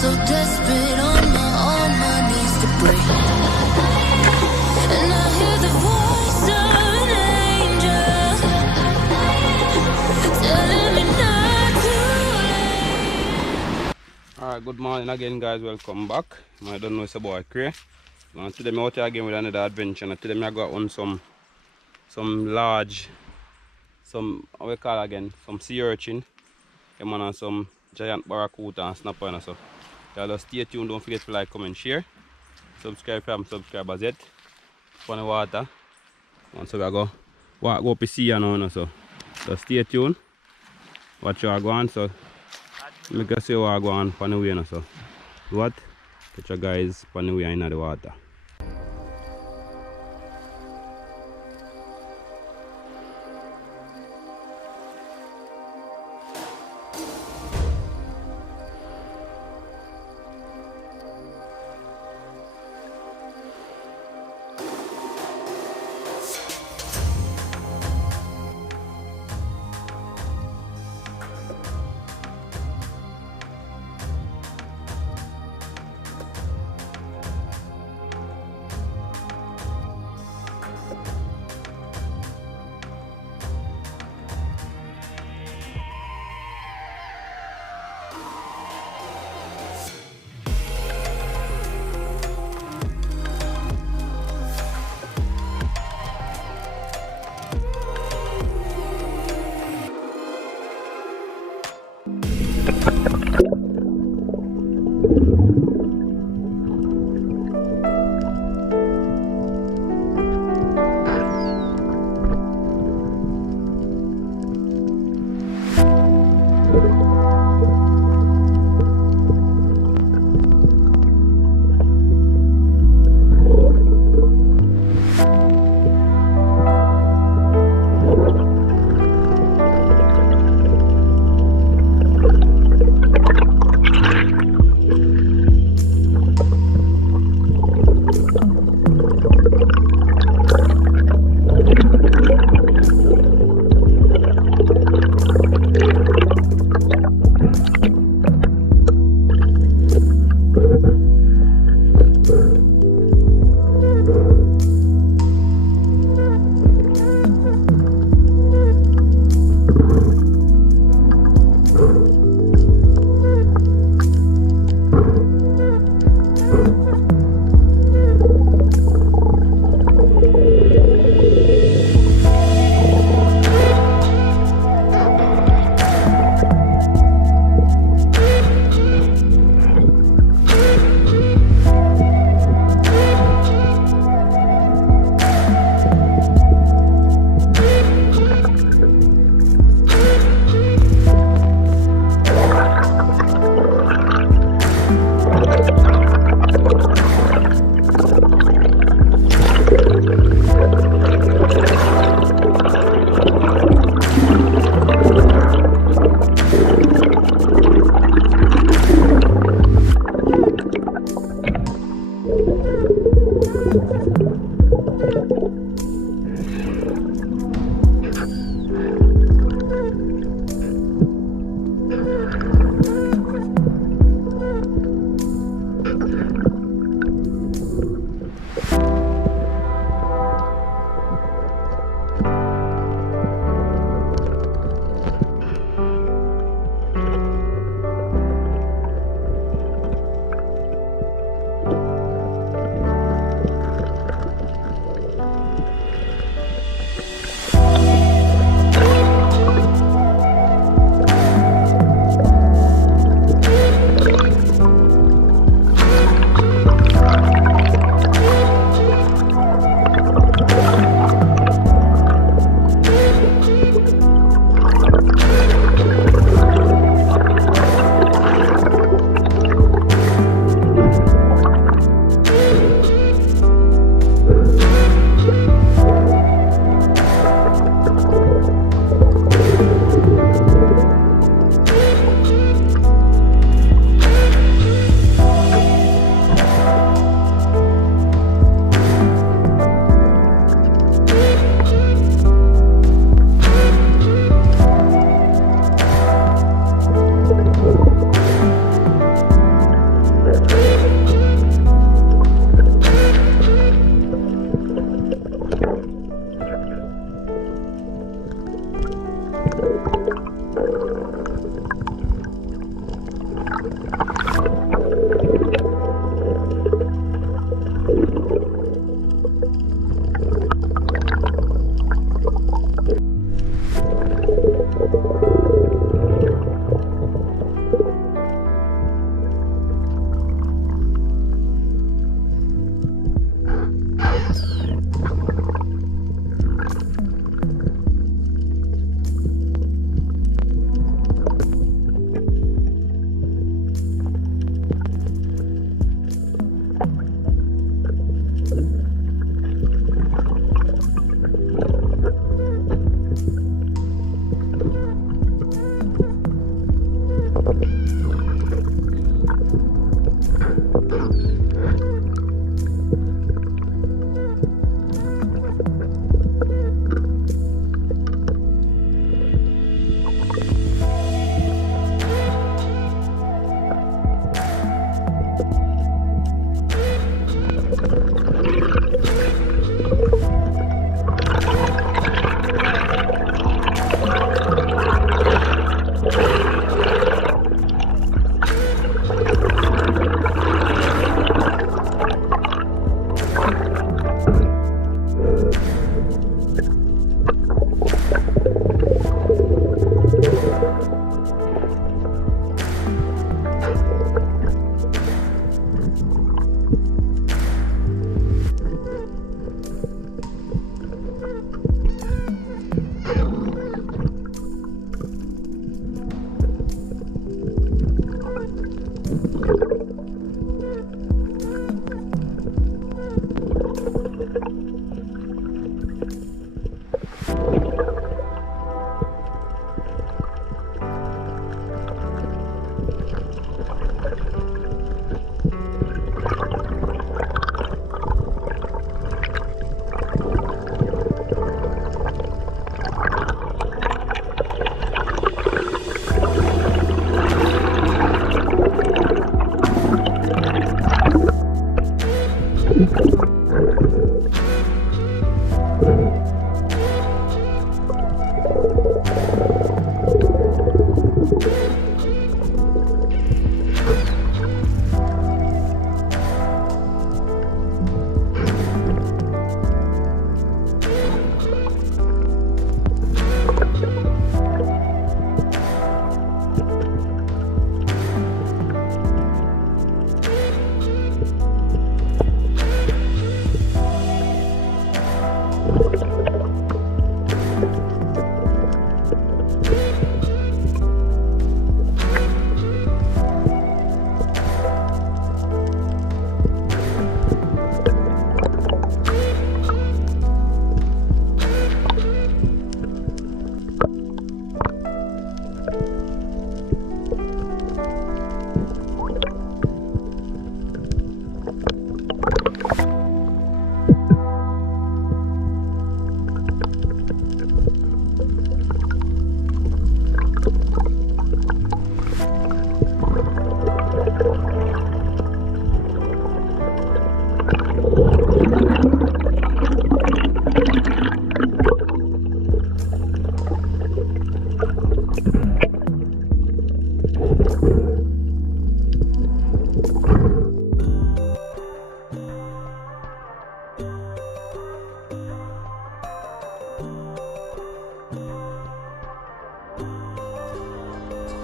So desperate on my knees to break. And I hear the voice of an angel telling me not to leave. Alright, good morning again, guys. Welcome back. I don't know, it's a boy Cray. Today I'm out here again with another adventure. And today I got on some large, how we call it again, some sea urchin. Come on, and some giant barracuda and snapper and so. Y'all just stay tuned, don't forget to like, comment, share. Subscribe if you haven't subscribed as yet. On the water. And so we go walk up the sea and on so. Just stay tuned. Watch you go on so. Make us see what I go on the way so. What? Catch you guys on the way in the water.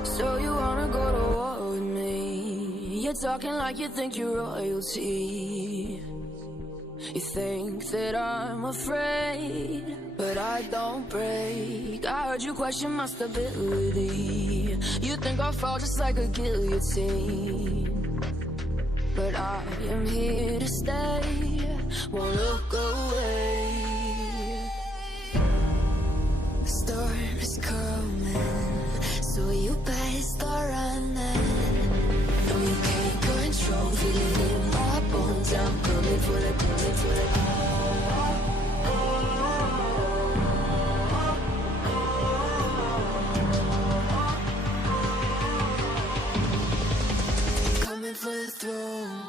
So you wanna go to war with me? You're talking like you think you're royalty. You think that I'm afraid, but I don't break. I heard you question my stability. You think I'll fall just like a guillotine, but I am here to stay, won't look away. The storm is coming, so you better start running. No, you can't control, feel it in my bones. I'm coming for the, coming for the. Coming for the throne.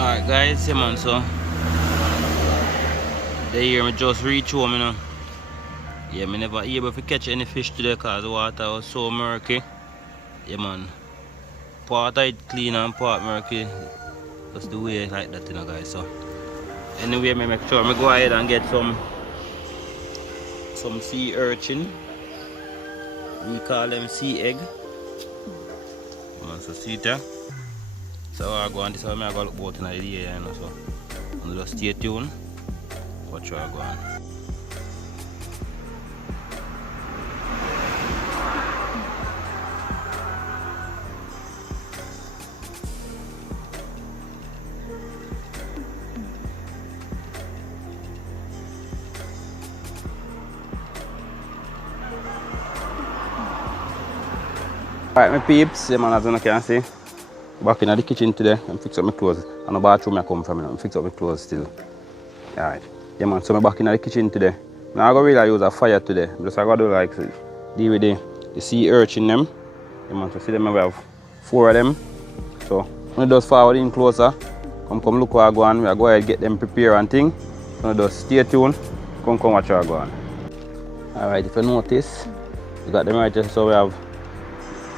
Alright guys, yeah man, so the year me just reach home, you know. Yeah, me never able to catch any fish today because the water was so murky. Yeah man, part of it clean and part murky. That's the way like that, you know guys. So anyway, me make sure me go ahead and get some sea urchin. We call them sea egg. Man, so see there. So I go on this one, I go look boat in the area, you know, so and just stay tuned. Watch where I go on. Alright, my peeps, man, as you can see, back in the kitchen today, I'm fixing up my clothes. And the bathroom I come from, I'm fixing up my clothes still. Alright, yeah man, so I'm back in the kitchen today. Now I'm going to really use a fire today. Just I got to like deal with the sea urchin them. Yeah man, so see them, we have 4 of them. So when I just forward in closer, come look where I go on. We are going to get them prepared and thing. So just stay tuned, come watch where I go on. Alright, if you notice, we got them right here, so we have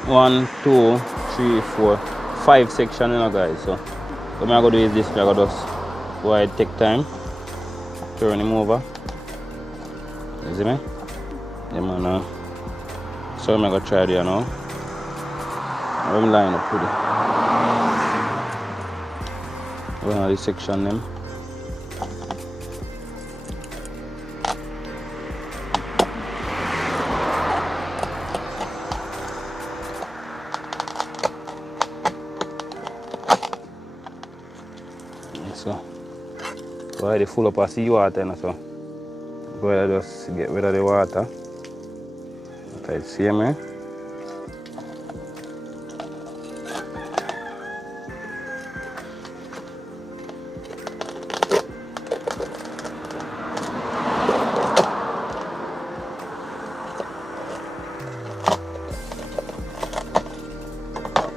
1, 2, 3, 4, 5 sections, you know, guys. So what I'm going to do is this, I'm going to just go ahead, take time, turn him over. You see me? Yeah, man. So I'm going to try there now. I'm line up with it. One of the section them. So go ahead, full up of seawater, and so go ahead, just get rid of the water. Okay, see me?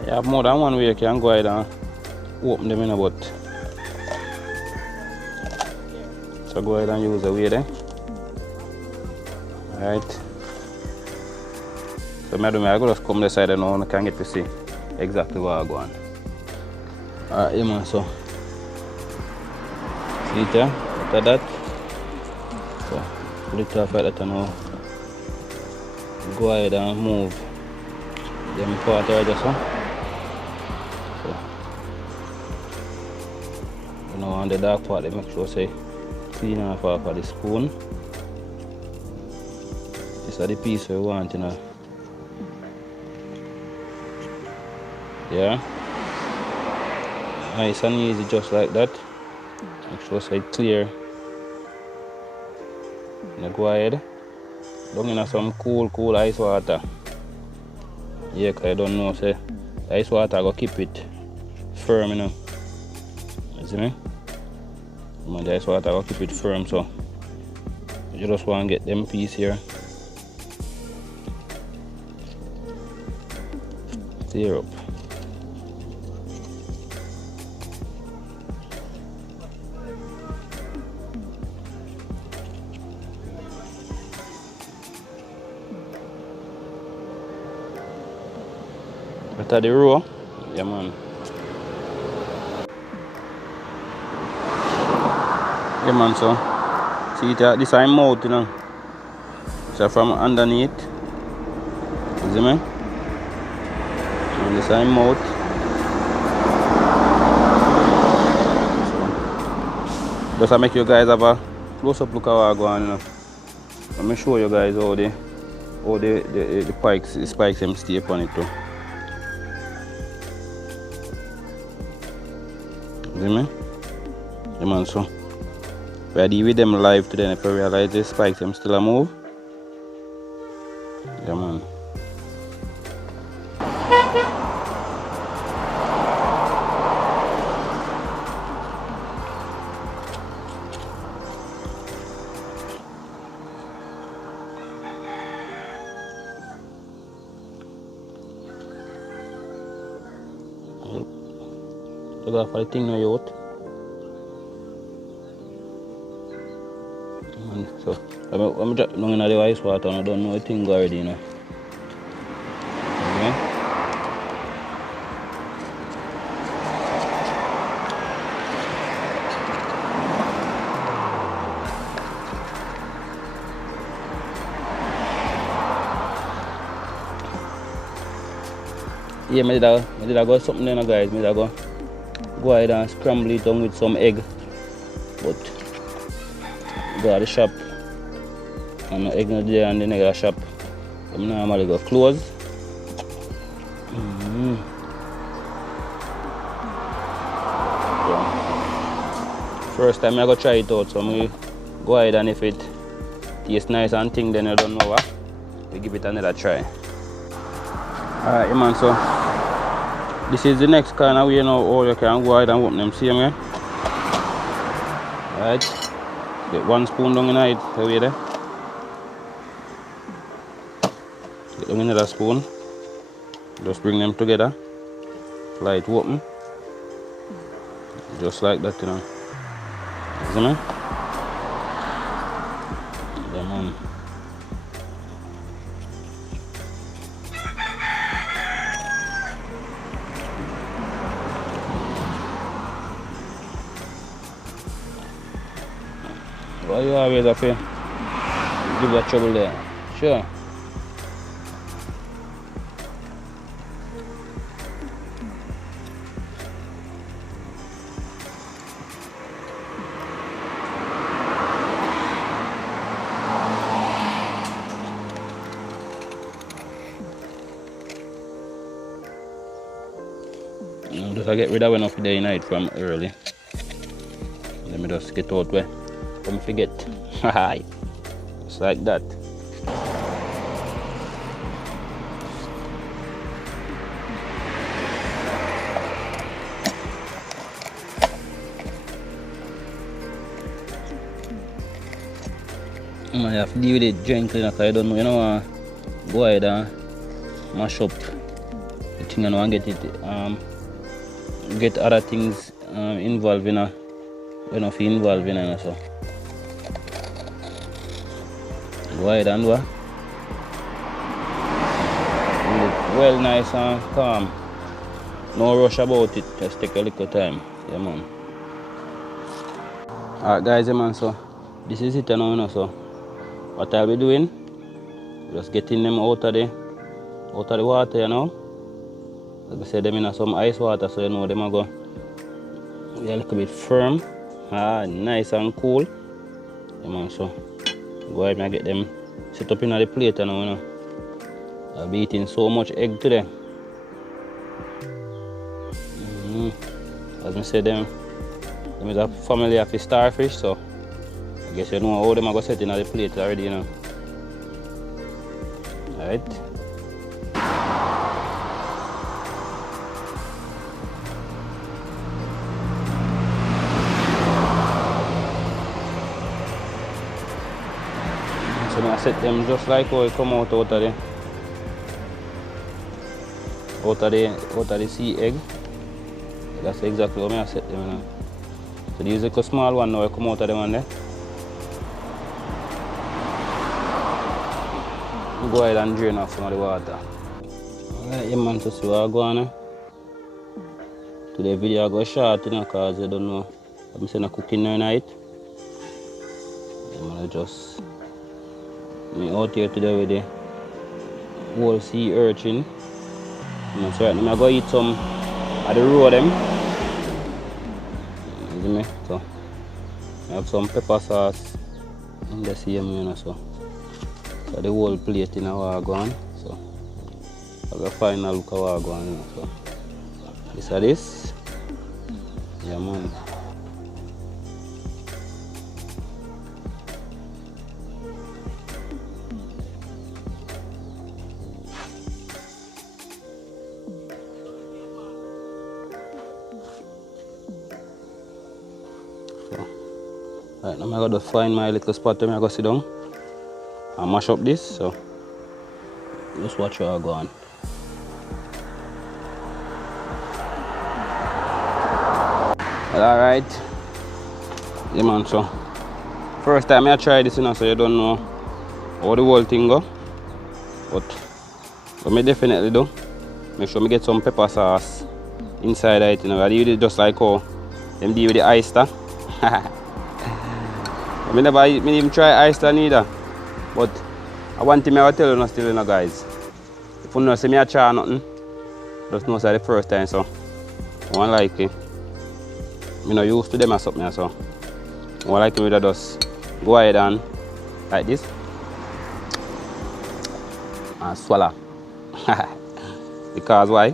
You have more than one way you can go ahead and open them in a boat. So go ahead and use the way there. Alright. So I go just come this side and now I can get to see exactly where I go on. Alright, yeah man, so see it there, after that. So put it off like that now. Go ahead and move them part right there, so. You know, on the dark part, they make sure say clean off of the spoon. This is the piece we want, you know. Yeah. Nice and easy, just like that. Make sure say clear. Now go ahead. Don't in some cool ice water. Yeah, because I don't know, say the ice water go keep it firm, you know. You see me? The ice water will keep it firm, so you just want to get them piece here. Clear up. Better the row, yeah man. Yeah man, so see it, this is my mouth, you know. So from underneath, you see me? And this is my mouth. So, just to make you guys have a close up look at what I go on, you know. Let me show you guys how the spikes them stay upon it too. You see me? Yeah man, so we are dealing with them live today, and if you realize the spikes them still a move. Yeah man. Look out for the thing now, youth. So, I'm just long in the ice water and I don't know a thing already, you know. Okay. Yeah, I did go something there, guys. I go ahead and scramble it down with some egg. But go to the shop and the egg not there and the egg at the shop. I normally go close. So, first time I go try it out, so I go ahead and if it tastes nice and thing, then I don't know what, we give it another try. Alright, man, so this is the next kind of way now how you can go ahead and open them same way. Alright, get 1 spoon down in it, away there. Get down another spoon, just bring them together, light open, just like that, you know. See me? Them on. Why you always have to give that trouble there? Sure. Just I get rid of enough day night from early. Let me just get out where. Don't forget. Just like that. I have to deal with it gently, because I don't know, you know, go ahead and mash up the thing and get it, get other things involved in we're not involved in it, so go ahead and do it well, nice and calm, no rush about it, just take a little time. Yeah, man. Alright guys, yeah, man, so this is it now, you know, so what I'll be doing, just getting them out of the water, you know. Like I said, them in some ice water, so you know them are go be a little bit firm, nice and cool. Yeah, man, so go ahead and get them set up in the plate, you know. I'll be eating so much egg today. As I said, them is a family of starfish, so I guess you know how them are going to set in the plate already, you know. Alright. So I set them just like how it come out of the sea egg. That's exactly how I set them, you know. So these are a small one now, I come out of them one there. Go ahead and drain off some of the water. Alright, yeah, man, to see what I go on. Today video I go short, you know, because I don't know. I'm saying I'm cooking tonight. I'm gonna just me out here today with the whole sea urchin. So right now I'm going to eat some of the raw them. You see me? So I have some pepper sauce in the same, you know, so the whole plate in our wagon. So I have a final look at our wagon, you know, so this is this. Yeah, man. Right, now I'm going to find my little spot where I'm going to sit down and mash up this, so just watch how I go on. Alright, yeah, man, so first time I try this, you know, so you don't know how the whole thing go, but what I definitely do, make sure I get some pepper sauce inside it, you know. I do it just like how them do with the oyster. I never even try oyster neither, but I want to tell you still, you know, guys. If you don't see me try nothing, just know it's the first time, so I want like it. I'm not used to them or something, so I want like it, to just go ahead and like this and swallow. Because why?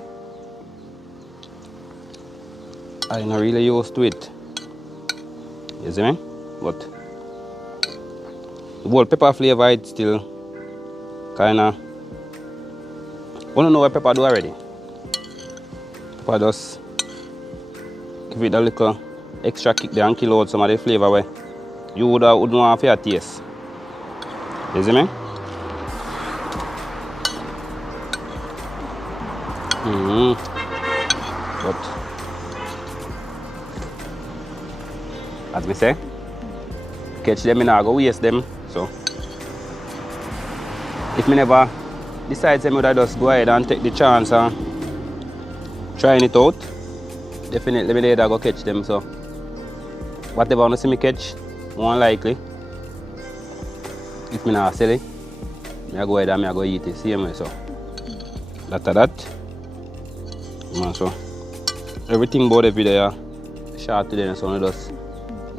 I'm not really used to it. You see me? But the whole pepper flavor, it's still kinda You don't know what pepper do already. Pepper just give it a little extra kick there and kill out some of the flavor where you wouldn't want for your taste. You see me? But as me say, catch them, I go waste them. So if me never decide to just go ahead and take the chance and trying it out, definitely me later go catch them. So whatever I see me catch, more likely, if me not sell it, I go ahead and I go eat it. Same way. So after that, so everything about the video short today, so just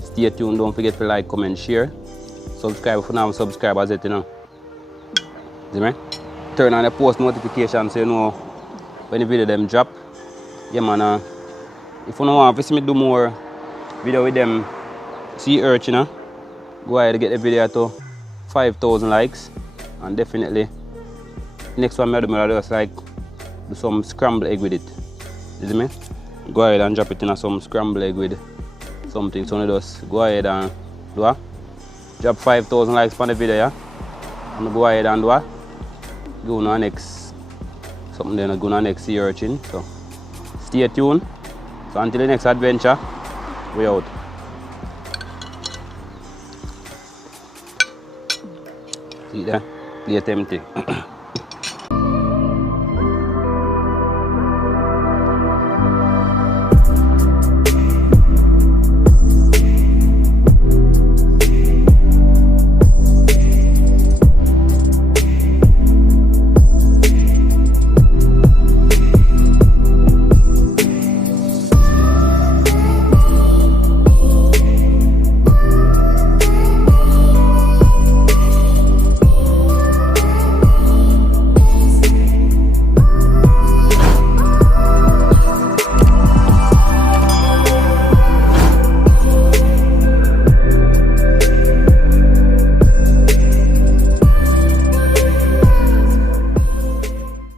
stay tuned. Don't forget to like, comment, share, subscribe if you not subscribe as it, you know. See me? Turn on the post notification so you know when the video them drop. Yeah man, if you don't want to see me do more video with them sea urchin, go ahead and get the video to 5,000 likes, and definitely next one I do just like do some scrambled egg with it. You see me? Go ahead and drop it in some scrambled egg with something. So just go ahead and do what? Drop 5,000 likes on the video, yeah? And go ahead and do what? Go on next something then go on next sea urchin. So stay tuned. So until the next adventure, we out. See there? Plate empty.